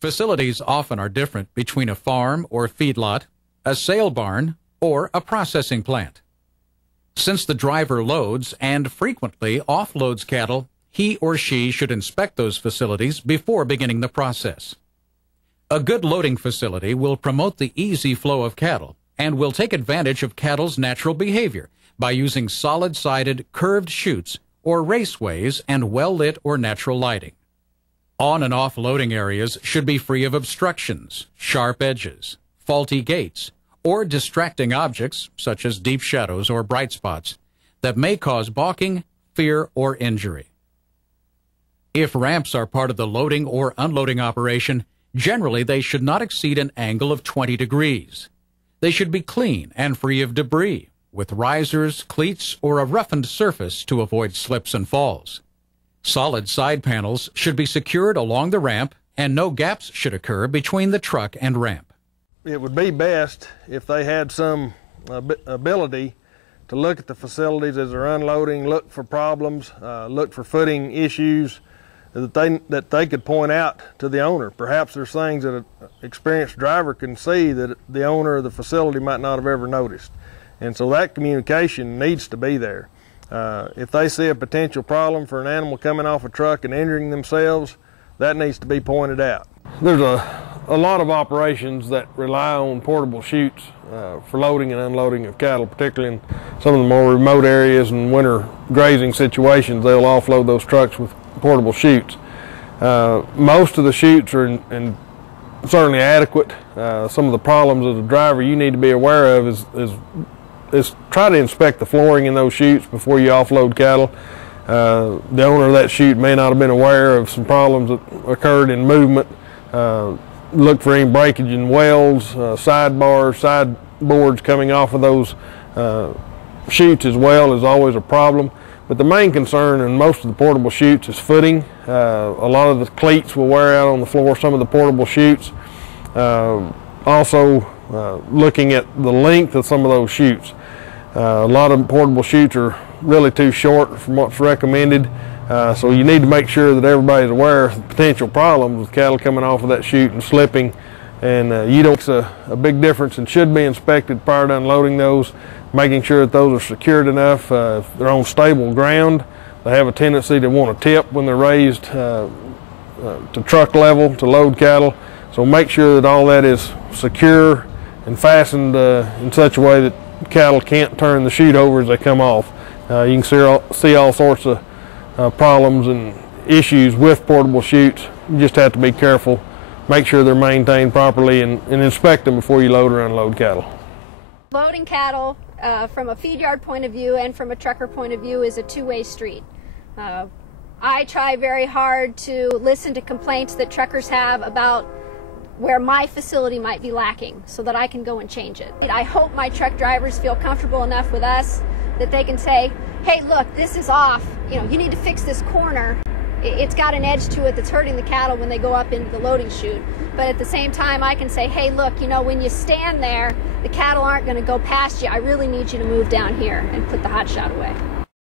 Facilities often are different between a farm or feedlot, a sale barn, or a processing plant. Since the driver loads and frequently offloads cattle, he or she should inspect those facilities before beginning the process. A good loading facility will promote the easy flow of cattle and will take advantage of cattle's natural behavior by using solid-sided, curved chutes or raceways and well-lit or natural lighting. On and off loading areas should be free of obstructions, sharp edges, faulty gates, or distracting objects such as deep shadows or bright spots that may cause balking, fear, or injury. If ramps are part of the loading or unloading operation, generally they should not exceed an angle of 20 degrees. They should be clean and free of debris, with risers, cleats, or a roughened surface to avoid slips and falls. Solid side panels should be secured along the ramp, and no gaps should occur between the truck and ramp. It would be best if they had some ability to look at the facilities as they're unloading, look for problems, look for footing issues that they could point out to the owner. Perhaps there's things that an experienced driver can see that the owner of the facility might not have ever noticed. And so that communication needs to be there. If they see a potential problem for an animal coming off a truck and injuring themselves, that needs to be pointed out. There's a lot of operations that rely on portable chutes for loading and unloading of cattle, particularly in some of the more remote areas and winter grazing situations. They'll offload those trucks with portable chutes. Most of the chutes are certainly adequate. Some of the problems as a driver you need to be aware of is try to inspect the flooring in those chutes before you offload cattle. The owner of that chute may not have been aware of some problems that occurred in movement. Look for any breakage in welds, sideboards coming off of those chutes as well is always a problem. But the main concern in most of the portable chutes is footing. A lot of the cleats will wear out on the floor, some of the portable chutes. Also, looking at the length of some of those chutes. A lot of portable chutes are really too short from what's recommended. So you need to make sure that everybody's aware of potential problems with cattle coming off of that chute and slipping. And you don't see a big difference and should be inspected prior to unloading those, making sure that those are secured enough. If they're on stable ground, they have a tendency to want to tip when they're raised to truck level to load cattle. So make sure that all that is secure and fastened in such a way that cattle can't turn the chute over as they come off. You can see all sorts of problems and issues with portable chutes. You just have to be careful, make sure they're maintained properly, and inspect them before you load or unload cattle. Loading cattle from a feed yard point of view and from a trucker point of view is a two-way street. I try very hard to listen to complaints that truckers have about where my facility might be lacking so that I can go and change it. I hope my truck drivers feel comfortable enough with us that they can say, hey, look, this is off. You need to fix this corner. It's got an edge to it that's hurting the cattle when they go up into the loading chute. But at the same time, I can say, hey, look, when you stand there, the cattle aren't going to go past you. I really need you to move down here and put the hot shot away.